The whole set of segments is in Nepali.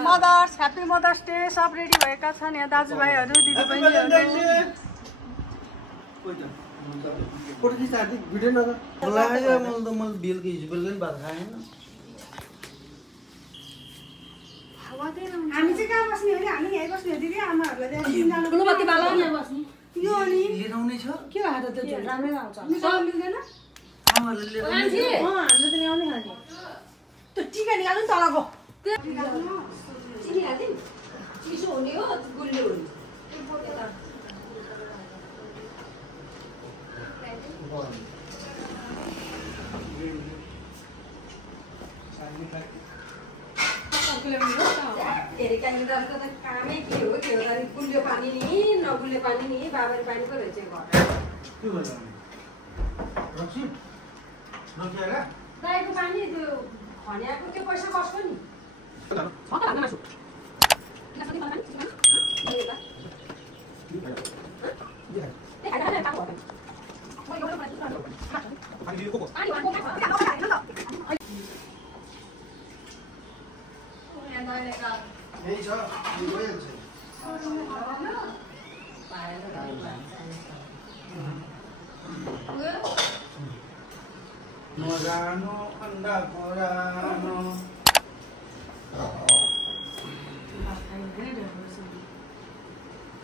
मदर्स ह्याप्पी मदर्स डे सब रेडी भएका छन् यहाँ दाजुभाइहरू दिदीबहिनीहरू हामी चाहिँ कहाँ बस्ने हो नि हामी यहीँ बस्ने हो दिदी आमाहरूलाई यो अनि लिराउने छ के भयो त त्यो राम्रै आउँछ निकाल्नु मिल्दैन आमाले लिएर हामीले त ल्याउने खाने त्यो टिका निकाल्नु नि तलको चिनी हाल्दिन चिसो हुने हो गुलियो हुने कामै के हो गुलियो पानी नि नगुलियो पानी नि बाबरी पानी पो रहेछ गाईको पानी त्यो खन्याएको त्यो पैसा कसको नि Morano anda morano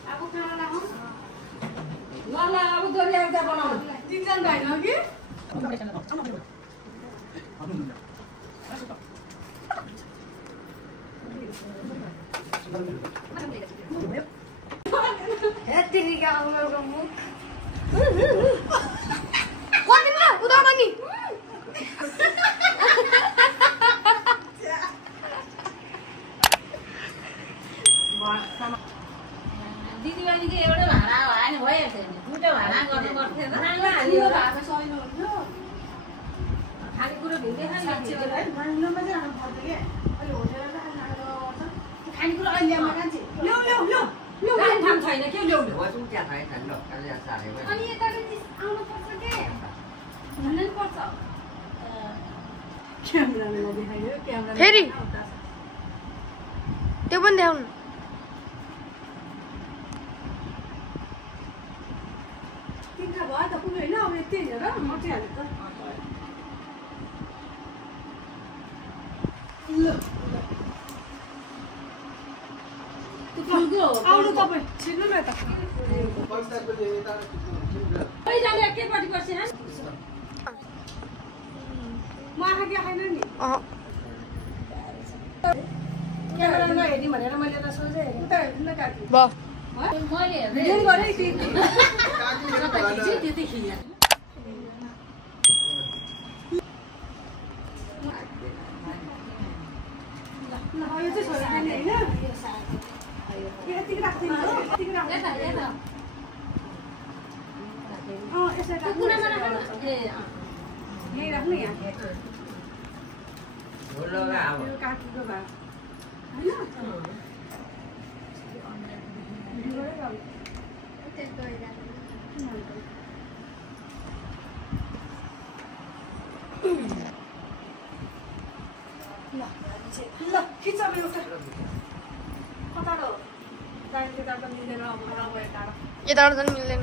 अब खाना लाऊ ल अब दोरी आउँदा बनाऊ तिनजना भाइ हो कि हेत्तिरिका उनीहरुको मुख कतिमा उदामा नि दिदीबहिनीको एउटै भाडा भए नि भइहाल्छ नि दुईटा भाडा गर्नु पर्थ्यो त खानेकुरो भिन्दै मान्छेमा चाहिँ आउनु पर्छ के अहिले होटेलमा खानेकुरो अहिले ल्याउ ल्याउ ल्याउ ठाउँ छैन के ल्याउ अनि यता आउनु पर्छ के भन्नै पर्छ क्यामेराले नदेखाइयो क्यामेरा फेरि त्यो पनि देखाउनु तिनवटा भयो त पुग्यो होइन अब यति हेरेर मटिहाल्यो त ल आउनु तपाईँ छिर्नु न त पहिलाले एकैपट्टि बसेन म आँखा के खाइन नि क्यामेरा नहेर्ने भनेर मैले त सोचेँ उता हेर्नु न काकी मैले जुन गरेँ त्यो देखिया यो चाहिँ छोरा खाने होइन यतिको राख्दैन यतिको राख्दैन यसलाई कुरामा राख्नु ए यहीँ राख्नु यहाँ यो काकीको भए ल खिच अब एउटा कताडो दाइ त्यता त मिल्दैन अब टाढो यताबाट झन् मिल्दैन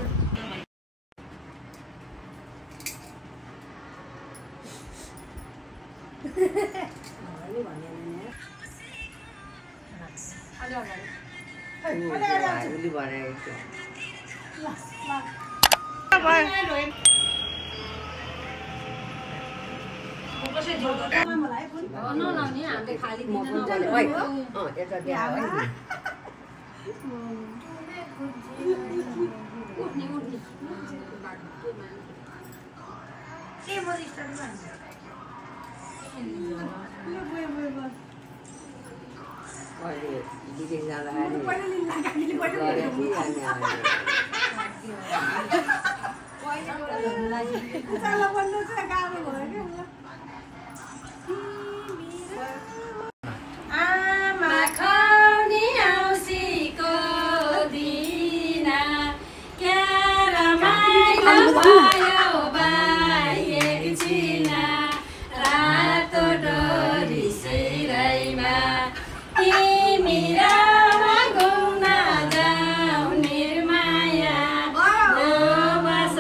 नलाउने हामीले खाली दिन आमा खाउने औँसीको दिन क्या रमाइलो भयो बाई एकछिन मिरामा घुम्न जाऊ निर्माया नबस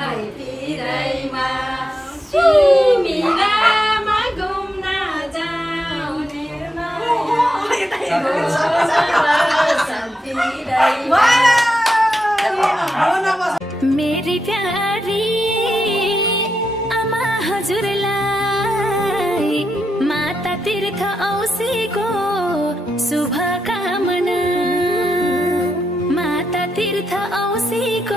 है पिरैमा मिरामा घुम्न जाऊ निर्माया मेरी प्यारी आमा हजुरलाई माता तीर्थ औँसीको शुभकामना माता तीर्थ औँसीको